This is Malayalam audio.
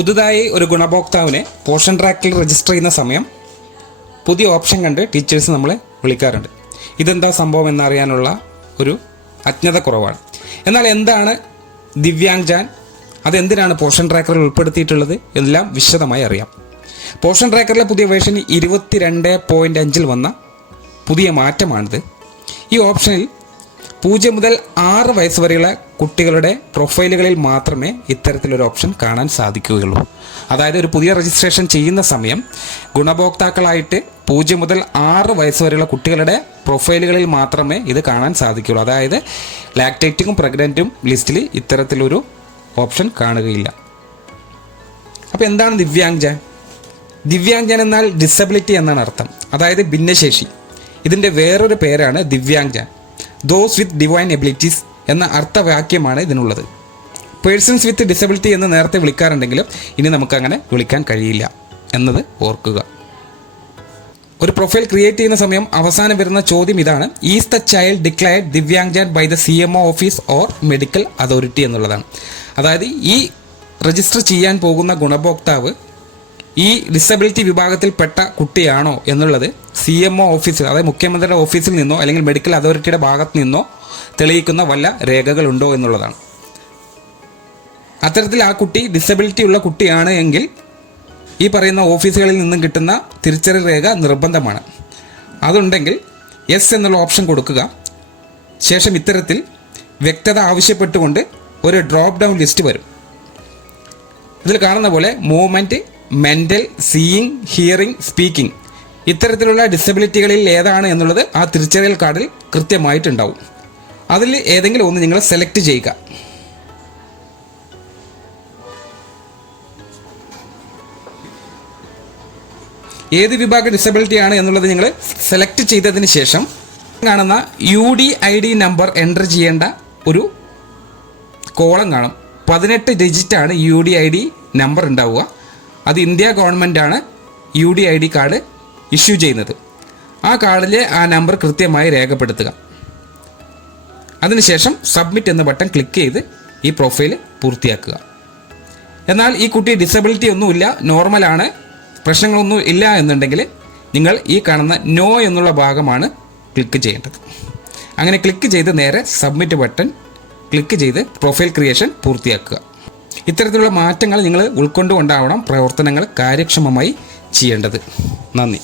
പുതുതായി ഒരു ഗുണഭോക്താവിനെ പോഷൻ ട്രാക്കിൽ രജിസ്റ്റർ ചെയ്യുന്ന സമയം പുതിയ ഓപ്ഷൻ കണ്ട് ടീച്ചേഴ്സ് നമ്മളെ വിളിക്കാറുണ്ട്. ഇതെന്താ സംഭവം എന്നറിയാനുള്ള ഒരു അജ്ഞത കുറവാണ്. എന്നാൽ എന്താണ് ദിവ്യാങ്ജാൻ അതെന്തിനാണ് പോഷൻ ട്രാക്കറിൽ ഉൾപ്പെടുത്തിയിട്ടുള്ളത്? എല്ലാം വിശദമായി അറിയാം. പോഷൻ ട്രാക്കറിലെ പുതിയ വേർഷൻ ഇരുപത്തിരണ്ട് പോയിന്റ് അഞ്ചിൽ വന്ന പുതിയ മാറ്റമാണിത്. ഈ ഓപ്ഷനിൽ പൂജ്യം മുതൽ ആറ് വയസ്സ് വരെയുള്ള കുട്ടികളുടെ പ്രൊഫൈലുകളിൽ മാത്രമേ ഇത്തരത്തിലൊരു ഓപ്ഷൻ കാണാൻ സാധിക്കുകയുള്ളൂ. അതായത് ഒരു പുതിയ രജിസ്ട്രേഷൻ ചെയ്യുന്ന സമയം ഗുണഭോക്താക്കളായിട്ട് പൂജ്യം മുതൽ ആറ് വയസ്സ് വരെയുള്ള കുട്ടികളുടെ പ്രൊഫൈലുകളിൽ മാത്രമേ ഇത് കാണാൻ സാധിക്കുകയുള്ളൂ. അതായത് ലാക്ടേറ്റിങ്ങും പ്രഗ്നന്റും ലിസ്റ്റിൽ ഇത്തരത്തിലൊരു ഓപ്ഷൻ കാണുകയില്ല. അപ്പോൾ എന്താണ് ദിവ്യാംഗജൻ ദിവ്യാംഗജൻ എന്നാൽ ഡിസബിലിറ്റി എന്നാണ് അർത്ഥം. അതായത് ഭിന്നശേഷി. ഇതിന്റെ വേറൊരു പേരാണ് Divyangjan those with divine abilities എന്ന അർത്ഥവാക്യമാണ് ഇതിനുള്ളത്. പേഴ്സൺസ് വിത്ത് ഡിസബിലിറ്റി എന്ന് നേരത്തെ വിളിക്കാറുണ്ടെങ്കിലും ഇനി നമുക്കങ്ങനെ വിളിക്കാൻ കഴിയില്ല എന്നത് ഓർക്കുക. ഒരു പ്രൊഫൈൽ ക്രിയേറ്റ് ചെയ്യുന്ന സമയം അവസാനം വരുന്ന ചോദ്യം ഇതാണ്. Is the child declared Divyangjan by the C M O office or medical authority എന്നുള്ളതാണ്. അതായത് ഈ രജിസ്റ്റർ ചെയ്യാൻ പോകുന്ന ഗുണഭോക്താവ് ഈ ഡിസബിലിറ്റി വിഭാഗത്തിൽപ്പെട്ട കുട്ടിയാണോ എന്നുള്ളത് സി എം ഒ ഓഫീസിൽ അതായത് മുഖ്യമന്ത്രിയുടെ ഓഫീസിൽ നിന്നോ അല്ലെങ്കിൽ മെഡിക്കൽ അതോറിറ്റിയുടെ ഭാഗത്ത് നിന്നോ തെളിയിക്കുന്ന വല്ല രേഖകളുണ്ടോ എന്നുള്ളതാണ്. അത്തരത്തിൽ ആ കുട്ടി ഡിസബിലിറ്റി ഉള്ള കുട്ടിയാണ് എങ്കിൽ ഈ പറയുന്ന ഓഫീസുകളിൽ നിന്നും കിട്ടുന്ന തിരിച്ചറി രേഖ നിർബന്ധമാണ്. അതുണ്ടെങ്കിൽ എസ് എന്നുള്ള ഓപ്ഷൻ കൊടുക്കുക. ശേഷം ഇത്തരത്തിൽ വ്യക്തത ആവശ്യപ്പെട്ടുകൊണ്ട് ഒരു ഡ്രോപ്പ് ഡൗൺ ലിസ്റ്റ് വരും. ഇതിൽ കാണുന്ന പോലെ movement mental seeing hearing speaking ഇത്തരത്തിലുള്ള ഡിസബിലിറ്റികളിൽ ഏതാണ് എന്നുള്ളത് ആ തിരിച്ചറിയൽ കാർഡിൽ കൃത്യമായിട്ടുണ്ടാവും. അതിൽ ഏതെങ്കിലും ഒന്ന് നിങ്ങൾ സെലക്ട് ചെയ്യുക. ഏത് വിഭാഗ ഡിസബിലിറ്റി ആണ് എന്നുള്ളത് നിങ്ങൾ സെലക്ട് ചെയ്തതിന് ശേഷം കാണുന്ന U D I D number enter ചെയ്യേണ്ട ഒരു കോളം കാണും. പതിനെട്ട് ഡിജിറ്റാണ് U D I D number ഉണ്ടാവുക. അത് ഇന്ത്യ ഗവൺമെന്റാണ് U D I D card issue ചെയ്യുന്നത്. ആ കാർഡിലെ ആ നമ്പർ കൃത്യമായി രേഖപ്പെടുത്തുക. അതിനുശേഷം സബ്മിറ്റ് എന്ന ബട്ടൺ ക്ലിക്ക് ചെയ്ത് ഈ പ്രൊഫൈൽ പൂർത്തിയാക്കുക. എന്നാൽ ഈ കുട്ടി ഡിസബിലിറ്റി ഒന്നുമില്ല നോർമലാണ് പ്രശ്നങ്ങളൊന്നും ഇല്ല എന്നുണ്ടെങ്കിൽ നിങ്ങൾ ഈ കാണുന്ന നോ എന്നുള്ള ഭാഗമാണ് ക്ലിക്ക് ചെയ്യേണ്ടത്. അങ്ങനെ ക്ലിക്ക് ചെയ്ത് നേരെ സബ്മിറ്റ് ബട്ടൺ ക്ലിക്ക് ചെയ്ത് പ്രൊഫൈൽ ക്രിയേഷൻ പൂർത്തിയാക്കുക. ഇത്തരത്തിലുള്ള മാറ്റങ്ങൾ നിങ്ങൾ ഉൾക്കൊണ്ടുകൊണ്ടാവണം പ്രവർത്തനങ്ങൾ കാര്യക്ഷമമായി ചെയ്യേണ്ടത്. നന്ദി.